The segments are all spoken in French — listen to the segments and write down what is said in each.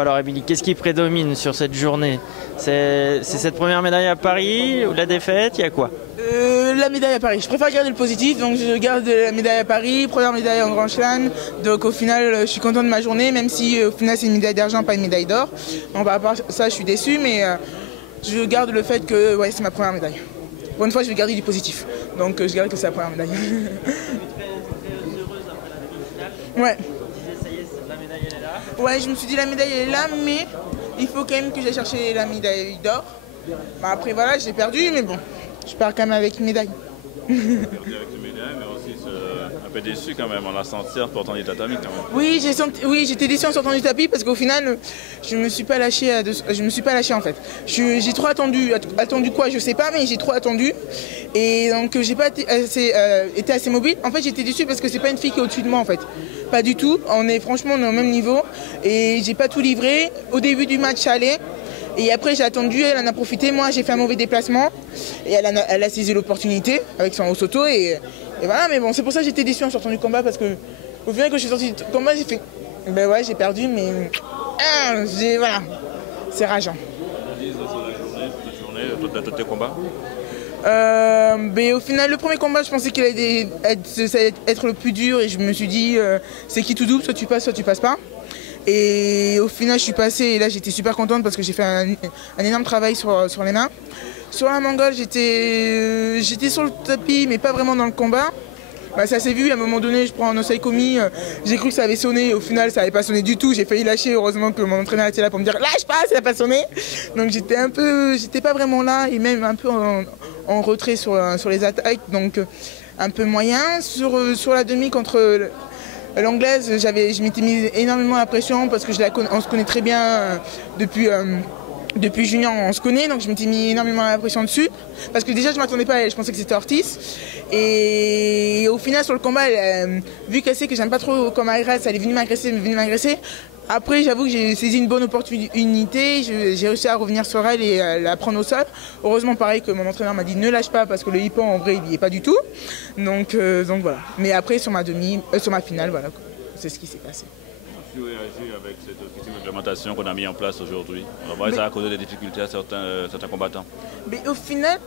Bon alors Émilie, qu'est-ce qui prédomine sur cette journée? C'est cette première médaille à Paris ou la défaite? Il y a quoi? La médaille à Paris. Je préfère garder le positif, donc je garde la médaille à Paris, première médaille en Grand Chelem. Donc au final, je suis content de ma journée, même si au final c'est une médaille d'argent, pas une médaille d'or. Donc par rapport à ça, je suis déçu, mais je garde le fait que ouais, c'est ma première médaille. Pour une fois, je vais garder du positif. Donc je garde que c'est la première médaille. Ouais. Ouais, je me suis dit la médaille elle est là, mais il faut quand même que j'aille chercher la médaille d'or. Bah, après voilà, j'ai perdu, mais bon, je pars quand même avec une médaille. Perdu avec une médaille, mais aussi un peu déçu quand même, on l'a senti en portant du tatami quand même. Oui, j'étais déçu en sortant du tapis parce qu'au final, je me suis pas lâché en fait. J'ai trop attendu quoi, je sais pas, mais j'ai trop attendu. Et donc j'ai pas été assez mobile. En fait, j'étais déçu parce que c'est pas une fille qui est au-dessus de moi en fait. Pas du tout. On est au même niveau et j'ai pas tout livré. Au début du match, ça allait. Et après j'ai attendu, elle en a profité, moi j'ai fait un mauvais déplacement et elle a saisi l'opportunité avec son haut sauto et voilà, mais bon c'est pour ça que j'étais déçu en sortant du combat parce que au final quand je suis sorti du combat j'ai fait ben ouais j'ai perdu mais voilà, c'est rageant. Tous tes combats? Mais au final le premier combat je pensais qu'il allait être le plus dur et je me suis dit c'est qui tout double, soit tu passes pas. Et au final, je suis passée et là, j'étais super contente parce que j'ai fait un énorme travail sur les mains. Sur la mangole, j'étais sur le tapis, mais pas vraiment dans le combat. Bah, ça s'est vu, à un moment donné, je prends un osaïkomi, j'ai cru que ça avait sonné, au final, ça n'avait pas sonné du tout. J'ai failli lâcher, heureusement que mon entraîneur était là pour me dire « Lâche pas, ça n'a pas sonné !» Donc j'étais pas vraiment là et même un peu en retrait sur les attaques, donc un peu moyen. Sur la demi contre l'anglaise, je m'étais mis énormément la pression parce que on se connaît très bien depuis junior, on se connaît, donc je m'étais mis énormément la pression dessus. Parce que déjà je m'attendais pas à elle, je pensais que c'était Ortiz. Et au final sur le combat, vu qu'elle sait que j'aime pas trop comment elle reste, elle est venue m'agresser. Après j'avoue que j'ai saisi une bonne opportunité, j'ai réussi à revenir sur elle et la prendre au sol. Heureusement pareil que mon entraîneur m'a dit ne lâche pas parce que le hippon en vrai il n'y est pas du tout. Donc voilà. Mais après sur ma finale, voilà, c'est ce qui s'est passé. Tu réagis avec cette petite réglementation qu'on a mis en place aujourd'hui? On va voir ça a causé des difficultés à certains combattants. Mais au final,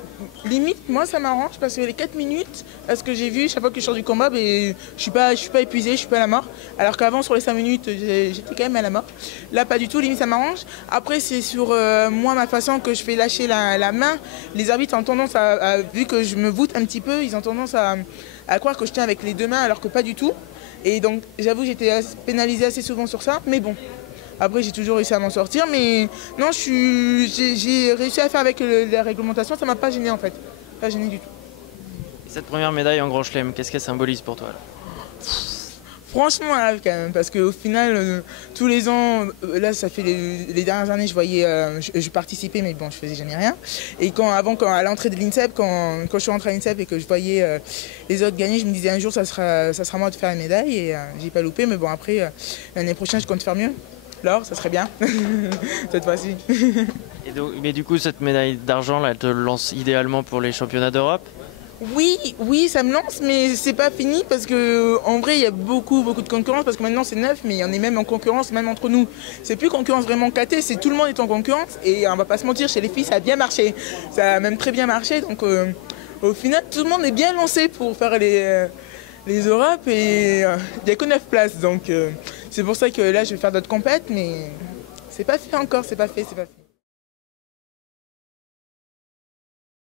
limite, moi ça m'arrange parce que les 4 minutes, à ce que j'ai vu, chaque fois que je sors du combat, je suis pas épuisé, je suis pas à la mort. Alors qu'avant, sur les 5 minutes, j'étais quand même à la mort. Là, pas du tout, limite ça m'arrange. Après, c'est sur moi, ma façon que je fais lâcher la main. Les arbitres ont tendance vu que je me voûte un petit peu, ils ont tendance à croire que je tiens avec les deux mains alors que pas du tout. Et donc j'avoue j'ai été pénalisée assez souvent sur ça, mais bon. Après j'ai toujours réussi à m'en sortir, mais non j'ai réussi à faire avec la réglementation, ça m'a pas gêné en fait. Pas gêné du tout. Cette première médaille en Grand Chelem, qu'est-ce qu'elle symbolise pour toi là? Franchement, là, quand même, parce qu'au final, tous les ans, là, ça fait les dernières années, je participais, mais bon, je faisais jamais rien. Et à l'entrée de l'INSEP, quand je suis rentrée à l'INSEP et que je voyais les autres gagner, je me disais un jour, ça sera moi de faire une médaille, et j'ai pas loupé, mais bon, après, l'année prochaine, je compte faire mieux. L'or, ça serait bien, cette fois-ci. Mais du coup, cette médaille d'argent, là, elle te lance idéalement pour les championnats d'Europe? Oui, ça me lance, mais c'est pas fini parce que en vrai, il y a beaucoup de concurrence parce que maintenant c'est 9, mais on est même en concurrence, même entre nous. C'est plus concurrence vraiment catée, c'est tout le monde est en concurrence et on va pas se mentir, chez les filles, ça a bien marché. Ça a même très bien marché, donc au final, tout le monde est bien lancé pour faire les Europes et il n'y a que 9 places, donc c'est pour ça que là, je vais faire d'autres compètes, mais c'est pas fait encore, c'est pas fait.